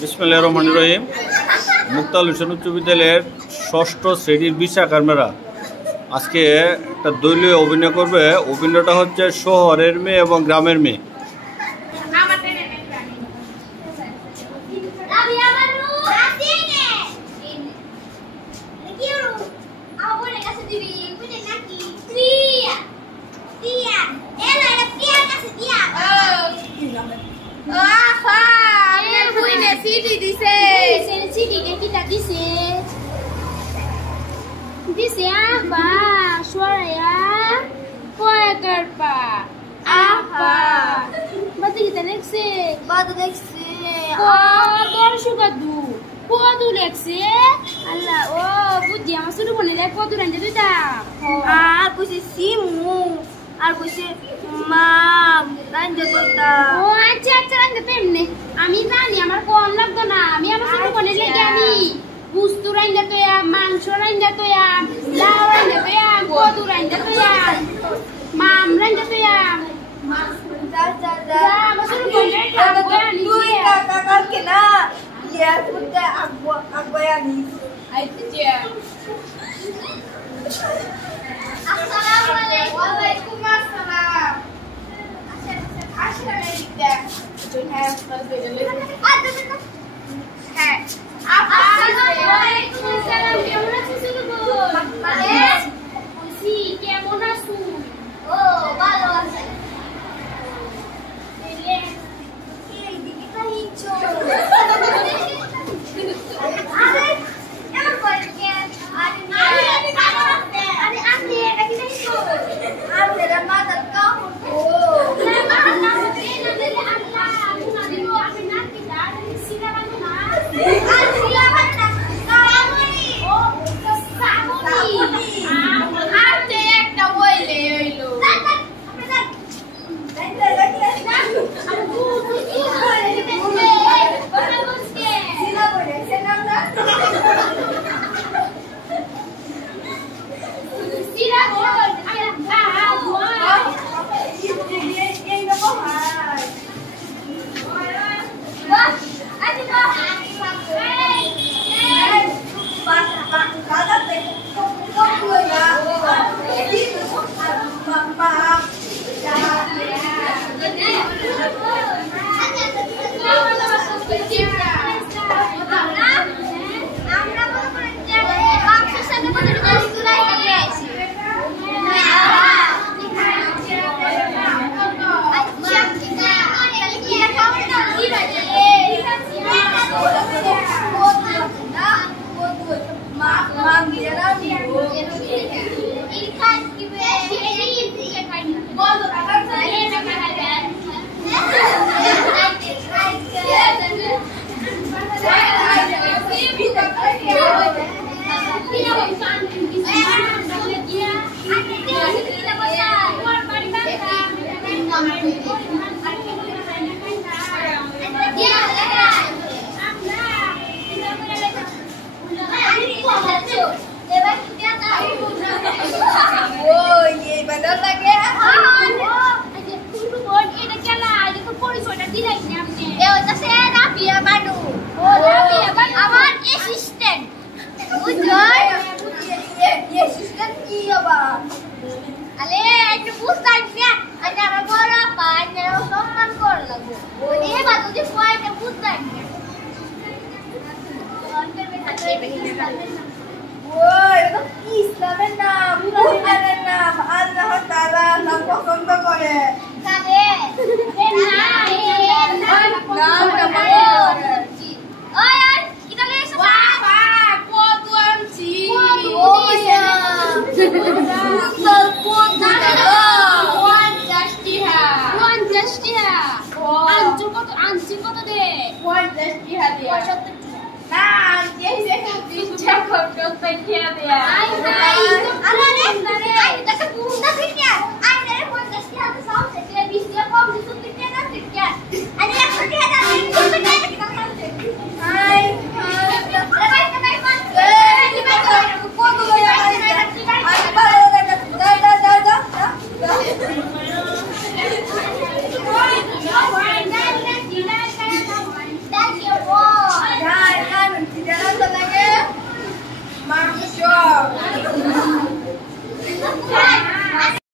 বিসমিল্লাহির রহমানির রহিম। মুক্তাল হোসেন উচ্চ বিদ্যালয়ের ষষ্ঠ শ্রেণীর বিশাখার মেয়েরা আজকে একটা দলীয় অভিনয় করবে। অভিনয়টা হচ্ছে শহরের মেয়ে এবং গ্রামের মেয়ে। Dice apa? Suara ya. Poeker pa. Apa? Batu kita lekse. Batu lekse. Oh, baru suka tu. Podu lekse. Allah, oh, budi ama suruh pun lek podu ranja tu dah. Aku si simu. Aku si mam. Ranja tu dah. Oh, aja ranja tu ni. Ami tani, amar kom lagdo na. Ami ama suruh pun lek ani. Bustu ranja tu ya, mangso ranja tu ya, lau ranja tu ya, podu ranja tu ya, mam ranja tu ya. Dah, masuk rumah. Aku yang ni. Kakak kena. Ya, sudah aku yang ni. Itu dia. Assalamualaikum. Waalaikumsalam. Assalamualaikum. Don't have Hey. Assalamualaikum. Kemun aছো সুলুগুল? মানে? বুঝি কেমন আছো? ও ভালো আছে। এলে এই দিকে তাইছো। আরে এমন করে কেন? আরে আপনি এটা কি দেখছো? আপনারা মাথার কাম ও ইসলামের নাম, মুহাম্মাদের নাম, আল্লাহ তাআলা নাম পছন্দ করে। Kade. Oi, kita lihat sama. Poduan si. Oh ya. Betul podu. Anjir kota deh. 50 dia. Nah, dia bisa kok pengen dia. Ayo, kita ketemu.